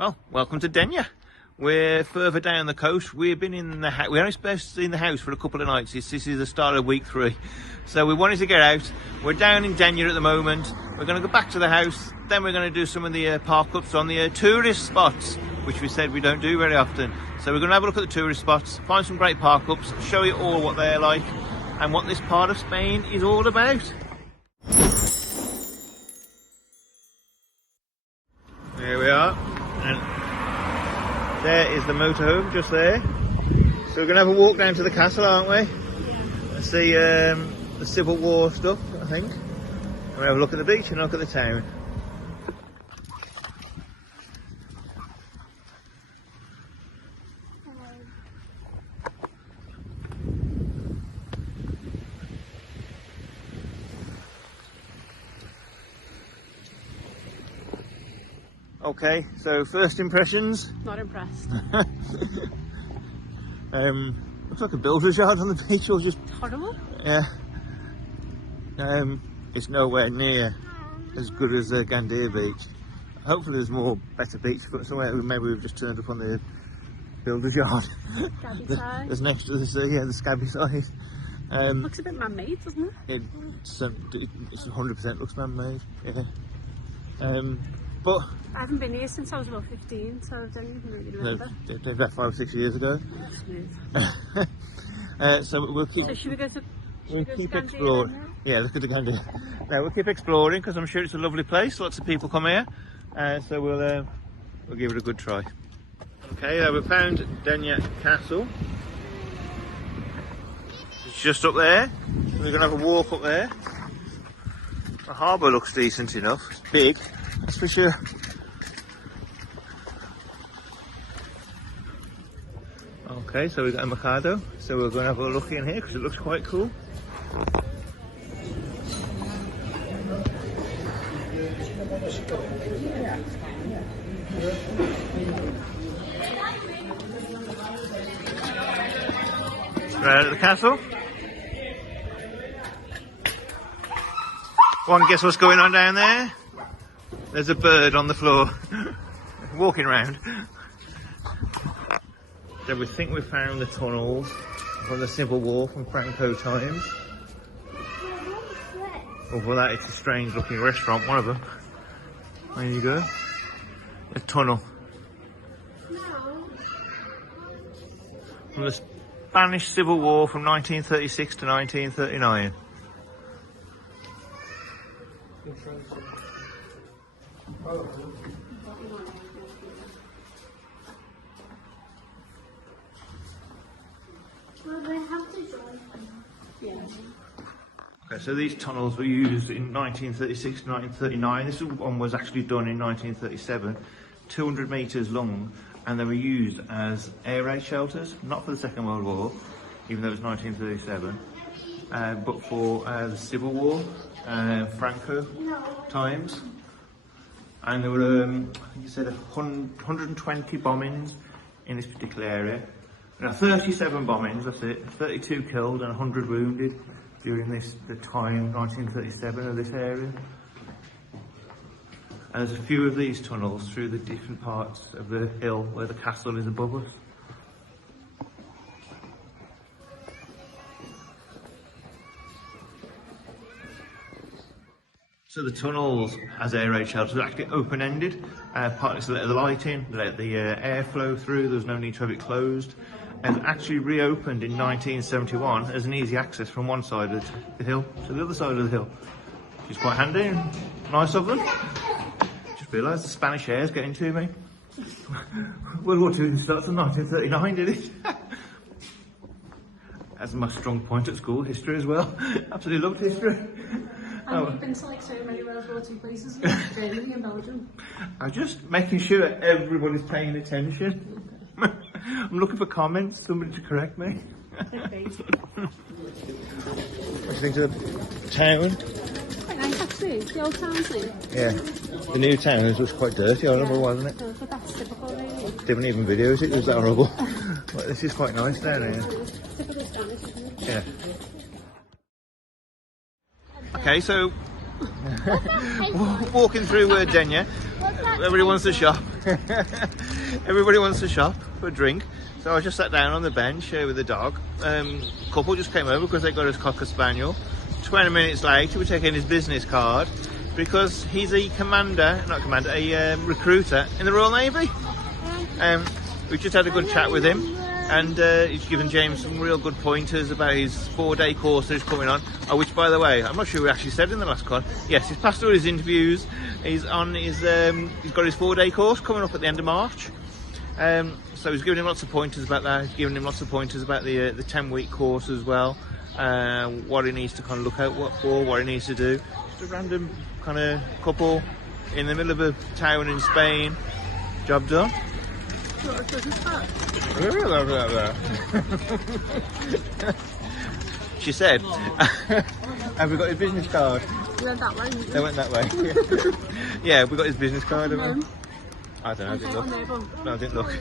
Well, welcome to Denia. We're further down the coast. We've been in the house. We're only supposed to be in the house for a couple of nights. This is the start of week 3. So we wanted to get out. We're down in Denia at the moment. We're going to go back to the house. Then we're going to do some of the park ups on the tourist spots, which we said we don't do very often. So we're going to have a look at the tourist spots, find some great park ups, show you all what they're like and what this part of Spain is all about. There we are. And there is the motorhome just there. So we're going to have a walk down to the castle, aren't we? And see the Civil War stuff, I think. And we'll have a look at the beach and look at the town. Okay, so first impressions? Not impressed. Looks like a builder's yard on the beach, or just Horrible. Yeah. It's nowhere near as good as Gandia Beach. Hopefully there's more better beach, but somewhere maybe we've just turned up on the builder's yard. Scabby side. There's next to the sea, yeah, the Scabby side. Looks a bit man-made, doesn't it? It's 100% looks man-made. Yeah. But I haven't been here since I was about 15, so I don't even really remember. No, about 5 or 6 years ago. Smooth. So we'll keep. So should we go to? We'll keep exploring. Yeah, look at the Gandia. No, we'll keep exploring because I'm sure it's a lovely place. Lots of people come here, so we'll give it a good try. Okay, we found Denia Castle. It's just up there. We're going to have a walk up there. The harbour looks decent enough. It's big, that's for sure. Okay, so we've got a Mercado. So we're going to have a look in here because it looks quite cool. Right at the castle. One, guess what's going on down there? There's a bird on the floor, walking around. So we think we found the tunnels from the Civil War from Franco times. Over that, it's a strange looking restaurant, one of them. There you go. A tunnel. From the Spanish Civil War from 1936 to 1939. Well, they have to join. Yeah. Okay, so these tunnels were used in 1936 to 1939. This one was actually done in 1937, 200 metres long, and they were used as air raid shelters, not for the Second World War, even though it was 1937, but for the Civil War, Franco times. And there were, I think you said, 120 bombings in this particular area. Now, 37 bombings, that's it, 32 killed and 100 wounded during the time, 1937, of this area. And there's a few of these tunnels through the different parts of the hill where the castle is above us. So the tunnels as air raid shelters are actually open-ended, partly to let the light in, let the air flow through. There was no need to have it closed. And actually reopened in 1971 as an easy access from one side of the hill to the other side of the hill, which is quite handy and nice of them. Just realised the Spanish air is getting to me. World War II didn't start in 1939, did it? That's my strong point at school, history as well. Absolutely loved history. And we've been to like so many World War II places, Germany and Belgium. I'm just making sure everybody's paying attention. I'm looking for comments, somebody to correct me. What do you think of the town? Quite nice actually, the old town's new. Yeah, the new town was quite dirty, horrible, wasn't it? But that's typical really. Didn't even videos it was that horrible. But this is quite nice down here. Typical Spanish, isn't it? Yeah. Okay, so walking through Denia, everybody wants to shop. Everybody wants to shop for a drink, so I just sat down on the bench with the dog. Couple just came over because they got his Cocker Spaniel. 20 minutes later, we're taking his business card because he's a recruiter in the Royal Navy. We just had a good chat with him, and he's given James some real good pointers about his 4-day course that he's coming on. Which, by the way, I'm not sure we actually said in the last con. Yes, he's passed all his interviews. He's on his, he's got his 4-day course coming up at the end of March. So he's giving him lots of pointers about that. He's giving him lots of pointers about the 10-week course as well. What he needs to kind of look out for, what he needs to do. Just a random kind of couple in the middle of a town in Spain. Job done. She said, have we got his business card? You went that way. They went that way. Yeah, we got his business card. No. I don't know, I didn't look. No, I didn't look.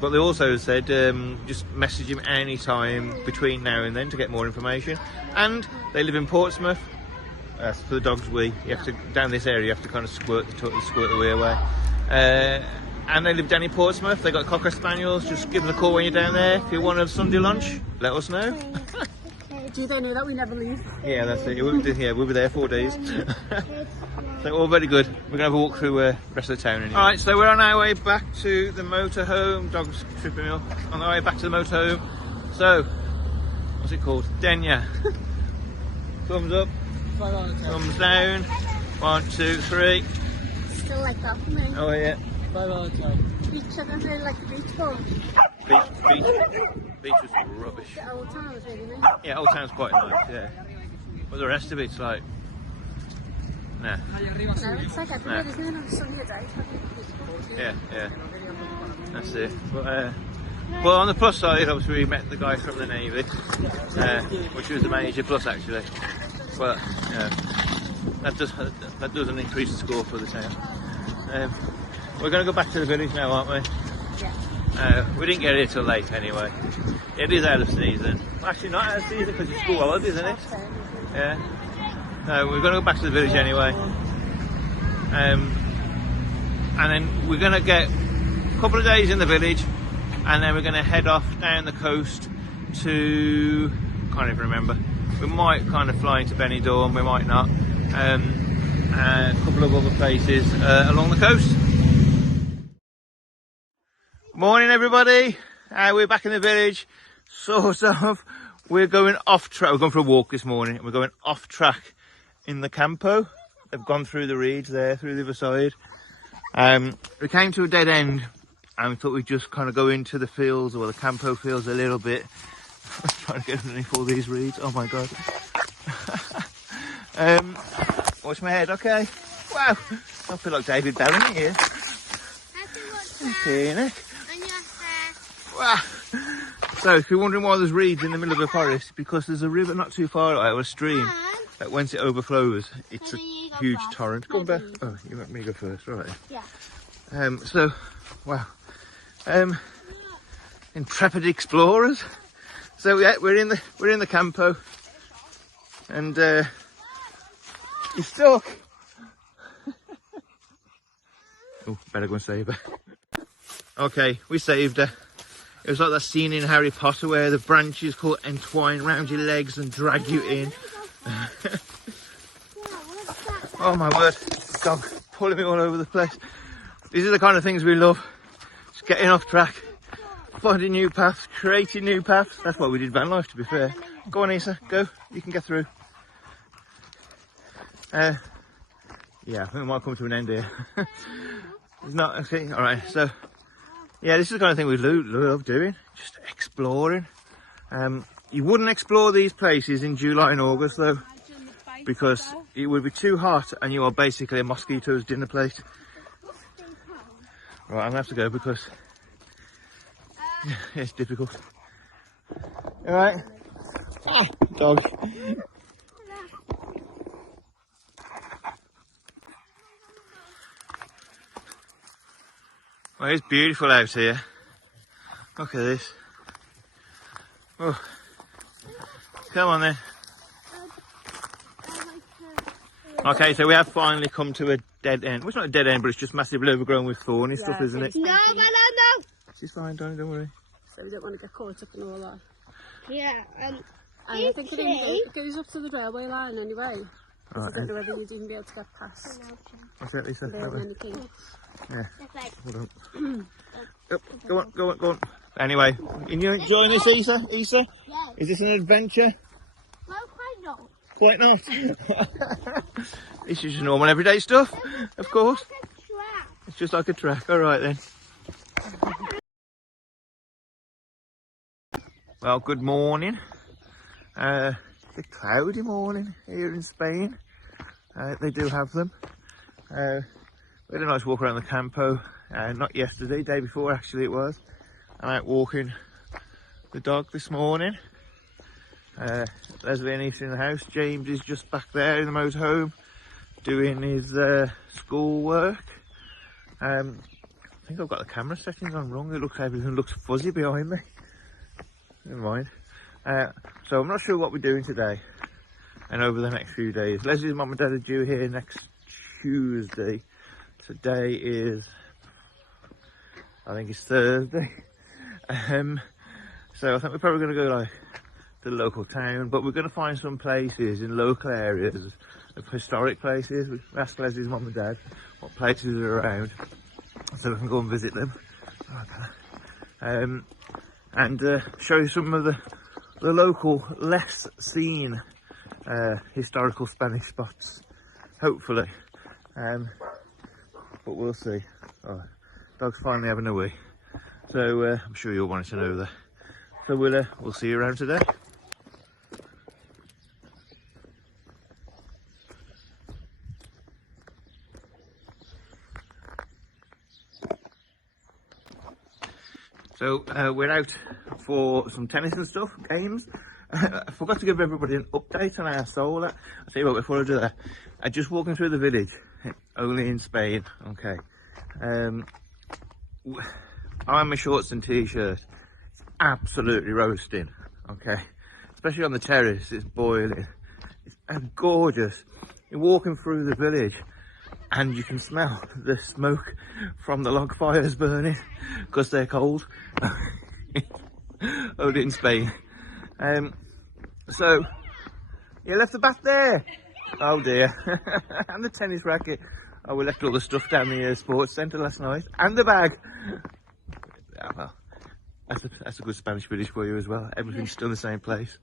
But they also said just message him any time between now and then to get more information. And they live in Portsmouth. For the dog's wee, you have to down this area. You have to kind of squirt the wee away. And they live down in Portsmouth. They got Cocker Spaniels. Just give them a call when you're down there. If you want a Sunday lunch, let us know. Do they know that we never leave? Yeah, that's it. We'll be there 4 days. So all very good. We're going to have a walk through the rest of the town anyway. Alright, so we're on our way back to the motorhome. Dog's tripping me up. On the way back to the motorhome. So, what's it called? Denia. Thumbs up. Thumbs down. 1, 2, 3. Still like that for me. Oh yeah. Beach, I don't really like the beach ball. Beach was rubbish. The old town was really nice. Yeah, Old Town's quite nice, yeah. But the rest of it's like, nah. No, it's like everywhere, isn't it? On a sunny day. Yeah. That's it. But well, on the plus side, obviously we met the guy from the Navy, which was a major plus actually. But that doesn't increase the score for the town. We're going to go back to the village now, aren't we? Yeah. We didn't get here till late anyway. It is out of season. Actually not out of season because it's school holidays, isn't it? Yeah. We're going to go back to the village anyway. And then we're going to get a couple of days in the village, and then we're going to head off down the coast to, can't even remember. We might kind of fly into Benidorm, we might not. And a couple of other places along the coast. Morning everybody, we're back in the village, sort of. We're going off track. We're going for a walk this morning. We're going off track in the campo. They've gone through the reeds there, through the other side. We came to a dead end and we thought we'd just kind of go into the fields, or the campo fields a little bit. I'm trying to get underneath all these reeds. Oh my god. Watch my head, okay? Wow, I feel like David Bellamy here. Okay, Nick. Wow. So if you're wondering why there's reeds in the middle of the forest, because there's a river not too far away, or a stream, that once it overflows, it's a huge torrent. Go on, Beth. Oh, you want me to go first, right? Yeah. So, wow. Intrepid explorers. So yeah, we're in the campo, and you're stuck. Oh, better go and save her. Okay, we saved her. It was like that scene in Harry Potter where the branches called entwine round your legs and drag you in. Oh my word, dog pulling me all over the place. These are the kind of things we love. Just getting off track, finding new paths, creating new paths. That's what we did van life, to be fair. Go on, Isa, go. You can get through. Yeah, I think we might come to an end here. It's not, okay, alright, so yeah, this is the kind of thing we love doing, just exploring. You wouldn't explore these places in July and August though, because it would be too hot and you are basically a mosquito's dinner plate. Right, I'm gonna have to go because it's difficult. Alright. Ah, dog. Well, it's beautiful out here. Look at this. Oh. Come on then. Okay, so we have finally come to a dead end. Well, it's not a dead end, but it's just massively overgrown with thorny stuff, isn't it? No. She's fine, don't worry. So we don't want to get caught up in all that. Yeah, And I think it goes up to the railway line anyway. Right, I don't know whether you'd even be able to get past. what's that, Lisa? There are many kinks. Yeah. Hold on. Go on. Anyway, are you enjoying this, Isa? Yeah. Is this an adventure? Well, quite not. Quite not. This is just normal everyday stuff, of course. It's just like a track. All right then. Well, good morning. The cloudy morning here in Spain. They do have them. We had a nice walk around the campo. Not yesterday, day before actually it was. I'm out walking the dog this morning. Leslie and Issa in the house. James is just back there in the motorhome doing his school work. I think I've got the camera settings on wrong. Everything looks fuzzy behind me. Never mind. So I'm not sure what we're doing today and over the next few days. Leslie's mum and dad are due here next Tuesday. Today is, I think it's Thursday. So I think we're probably going to go like to the local town, but we're going to find some places in local areas, historic places. We asked Leslie's mum and dad what places are around so we can go and visit them. And show you some of the local, less seen historical Spanish spots, hopefully. But we'll see. Oh, dog's finally having a wee, so I'm sure you'll want to know that. So we'll see you around today. So we're out for some tennis and stuff, games. I forgot to give everybody an update on our solar. I'll tell you what, before I do that, I'm just walking through the village, only in Spain, okay. I'm in shorts and t-shirt, it's absolutely roasting, okay. Especially on the terrace, it's boiling, it's gorgeous. You're walking through the village and you can smell the smoke from the log fires burning because they're cold. Only in Spain. So you left the bat there. Oh dear. And the tennis racket. Oh, we left all the stuff down the sports centre last night and the bag. Oh, well, that's a good Spanish village for you as well. Everything's still in the same place.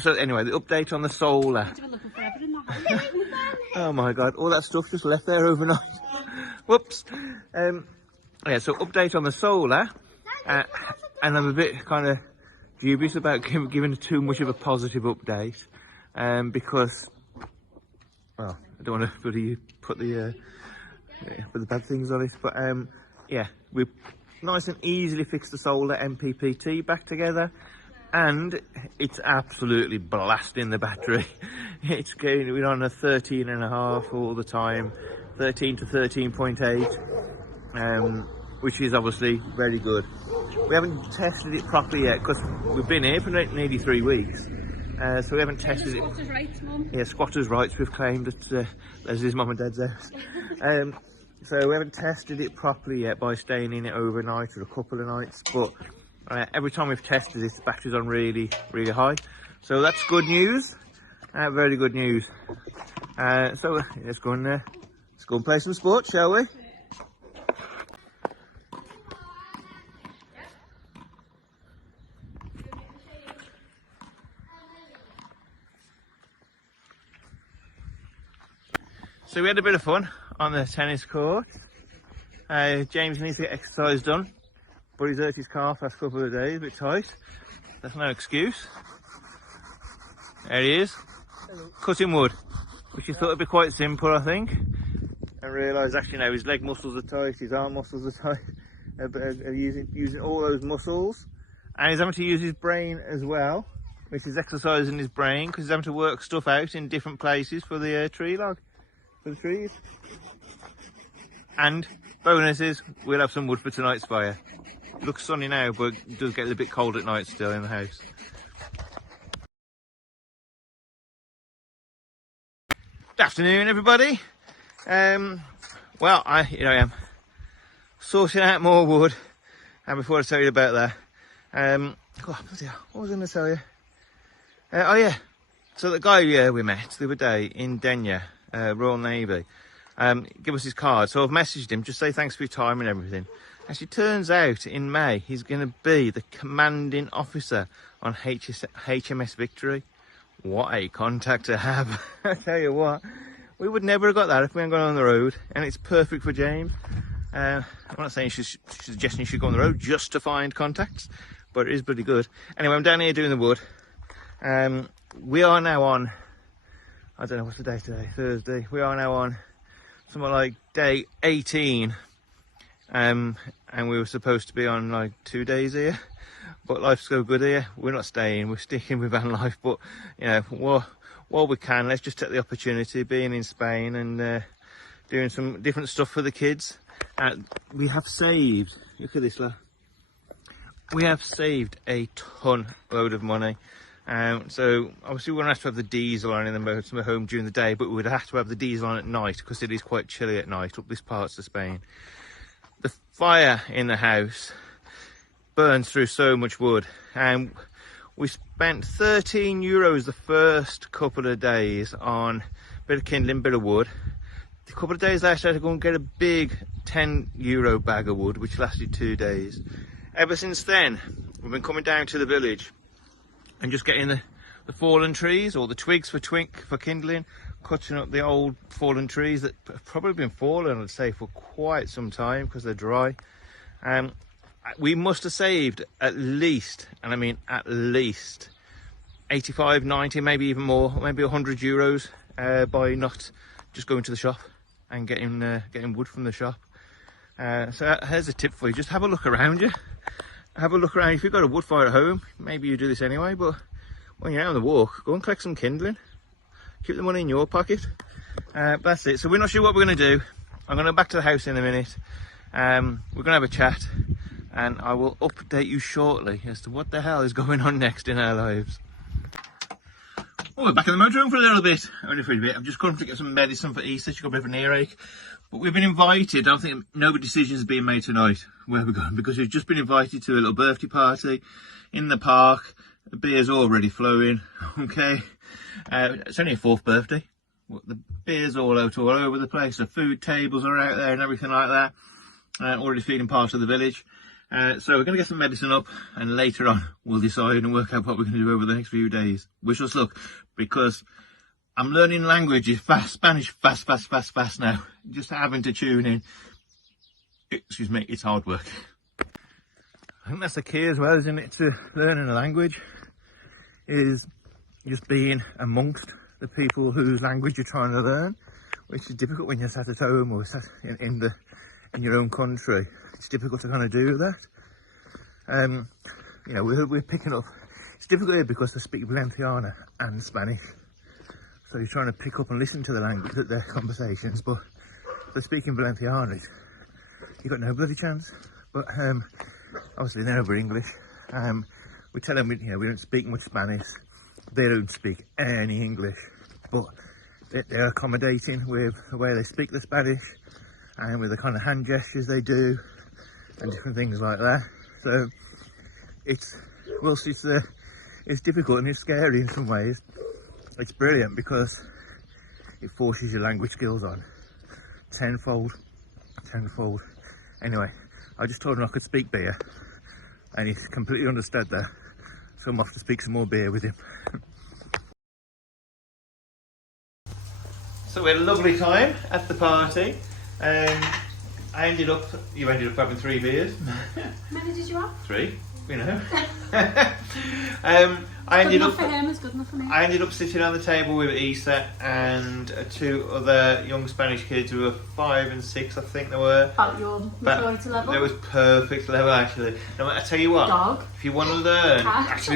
So anyway, the update on the solar. Oh my god, all that stuff just left there overnight. Whoops. Yeah, so update on the solar. And I'm a bit kind of dubious about giving too much of a positive update. Because, well, I don't want to really put the bad things on it. But yeah, we nice and easily fixed the solar MPPT back together. And it's absolutely blasting the battery. It's going, we're on a 13.5 all the time, 13 to 13.8, which is obviously very good. We haven't tested it properly yet because we've been here for nearly 3 weeks, so we haven't tested it. Squatters' rights, Mum. Yeah, squatters' rights we've claimed at Leslie's mum and dad's house. So we haven't tested it properly yet by staying in it overnight or a couple of nights, but every time we've tested it, the battery's on really, really high. So that's good news. Very good news. So let's go and play some sport, shall we? So we had a bit of fun on the tennis court. James needs to get exercise done, but he's hurt his calf last couple of days, a bit tight. That's no excuse. There he is. Hello. Cutting wood, which he thought would be quite simple, I think. And realised actually now his leg muscles are tight, his arm muscles are tight. Using all those muscles. And he's having to use his brain as well, which is exercising his brain, because he's having to work stuff out in different places for the tree log, for the trees. And bonus is, we'll have some wood for tonight's fire. Looks sunny now, but it does get a bit cold at night still in the house. Good afternoon, everybody. Well, here I am, sorting out more wood. And before I tell you about that, what was I going to tell you? Oh yeah, so the guy we met the other day in Denia, Royal Navy, give us his card. So I've messaged him, just say thanks for your time and everything. Actually, turns out in May he's going to be the commanding officer on HMS Victory. What a contact to have! I tell you what, we would never have got that if we hadn't gone on the road, and it's perfect for James. I'm not saying she's suggesting you should go on the road just to find contacts, but it is pretty good. Anyway, I'm down here doing the wood. We are now on, I don't know what's the day today, Thursday. We are now on something like day 18, and we were supposed to be on like 2 days here, but life's so good here, we're not staying, we're sticking with van life. But you know, while we can, let's just take the opportunity being in Spain and doing some different stuff for the kids. We have saved, look at this, lad. We have saved a load of money. So obviously we're going to have the diesel on in the motorhome during the day, but we would have to have the diesel on at night because it is quite chilly at night up this parts of Spain. The fire in the house burns through so much wood, and we spent €13 the first couple of days on a bit of kindling, bit of wood. A couple of days later I had to go and get a big €10 bag of wood, which lasted 2 days. Ever since then we've been coming down to the village and just getting the fallen trees or the twigs for kindling, cutting up the old fallen trees that have probably been fallen, I'd say, for quite some time because they're dry. We must have saved at least, and I mean at least, 85, 90, maybe even more, maybe €100 by not just going to the shop and getting wood from the shop. So here's a tip for you: just have a look around you. Have a look around. If you've got a wood fire at home, maybe you do this anyway, but when you're out on the walk, go and collect some kindling. Keep the money in your pocket. That's it. So we're not sure what we're going to do. I'm going to go back to the house in a minute. We're going to have a chat, and I will update you shortly as to what the hell is going on next in our lives. Well, we're back in the motorhome for a little bit. Only for a bit. I've just come to get some medicine for Easter. She's got a bit of an earache. But we've been invited. I don't think no decisions are being made tonight where we're going, because we've just been invited to a little birthday party in the park. The beer's already flowing. Okay. It's only a 4th birthday. The beer's all out all over the place. The food tables are out there and everything like that. Already feeding part of the village. So we're going to get some medicine up, and later on we'll decide and work out what we're going to do over the next few days. Wish us luck, because I'm learning languages fast, Spanish fast now. Just having to tune in. Excuse me, it's hard work. I think that's the key as well, isn't it, to learning a language, is just being amongst the people whose language you're trying to learn, which is difficult when you're sat at home or sat in your own country. It's difficult to kind of do that. You know, we're picking up. It's difficult here because they speak Valenciana and Spanish, so you're trying to pick up and listen to the language, their conversations. But if they're speaking Valenciana, you've got no bloody chance. But obviously they're over English. We tell them we don't speak much Spanish. They don't speak any English, but they're accommodating with the way they speak the Spanish and with the kind of hand gestures they do and different things like that. So whilst it's difficult and it's scary in some ways, it's brilliant because it forces your language skills on tenfold. Anyway, I just told him I could speak beer, and he completely understood that, so I'm off to speak some more beer with him. So we had a lovely time at the party. You ended up having 3 beers. How many did you have? 3, you know. Good enough for him is good enough for me. I ended up sitting on the table with Isa and 2 other young Spanish kids who were 5 and 6, I think they were. About your maturity level? It was perfect level, actually. Now, I tell you what, Dog. if you want to learn, Cat.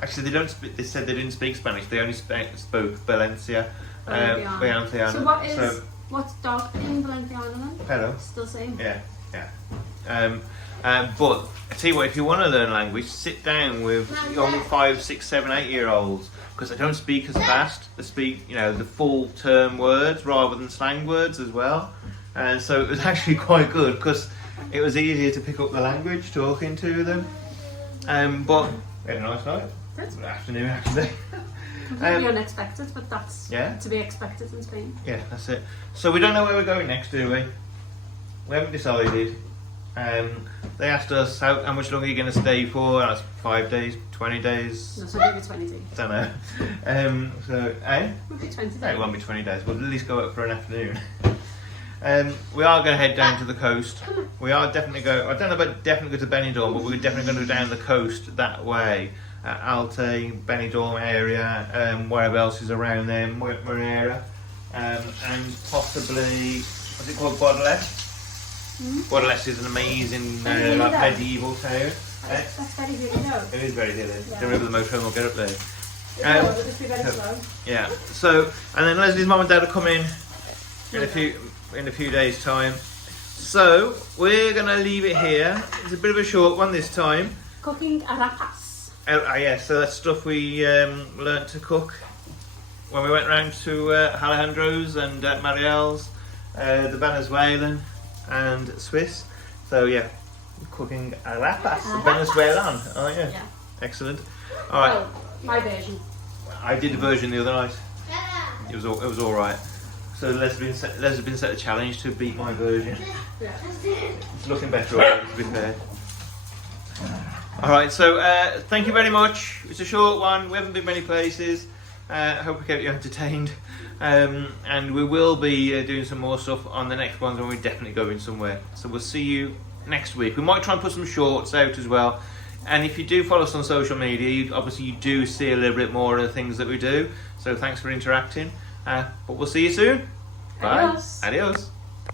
actually they said they didn't speak Spanish, they only spoke Valenciana. So what's dog in Valenciana then? Hello. Still same? Yeah. But I tell you what, if you want to learn language, sit down with young 5, 6, 7, 8-year-olds, because they don't speak as fast. They speak, you know, the full term words rather than slang words as well. And so it was actually quite good because it was easier to pick up the language talking to them. But we had a nice night. Good afternoon, actually. Completely unexpected, but that's yeah, to be expected in Spain. Yeah, that's it. So we don't know where we're going next, do we? We haven't decided. They asked us how much longer you're going to stay for. I was 5 days, 20 days. No, so maybe 20 days. Don't know. So, Would be 20 days. No, it won't be 20 days. We'll at least go out for an afternoon. We are going to head down to the coast. We are definitely going. I don't know about definitely go to Benidorm, but we're definitely going to go down the coast that way. Alte, Benidorm area, wherever else is around there, Moreira, and possibly, what's it called, Guadalest? Guadalest is an amazing like medieval town. That's very hilly though. It is very hilly. Yeah. Don't remember the motorhome will get up there. It'll just be very slow. Yeah. So, and then Leslie's mum and dad will come in a few days' time. So we're gonna leave it here. It's a bit of a short one this time. Cooking arepas. Yeah, so that's stuff we learnt to cook when we went round to Alejandro's and Mariel's, the Venezuelan and Swiss. So yeah, cooking arepas, Venezuelan. Oh yeah. Excellent. All right. Well, my version. I did the version the other night. It was all right. So Leslie's been set a challenge to beat my version. Yeah. It's looking better already, to be fair. Alright, so thank you very much. It's a short one. We haven't been many places. Hope we kept you entertained. And we will be doing some more stuff on the next ones when we're definitely going somewhere. So we'll see you next week. We might try and put some shorts out as well. And if you do follow us on social media, obviously you do see a little bit more of the things that we do. So thanks for interacting. But we'll see you soon. Bye. Adios. Adios.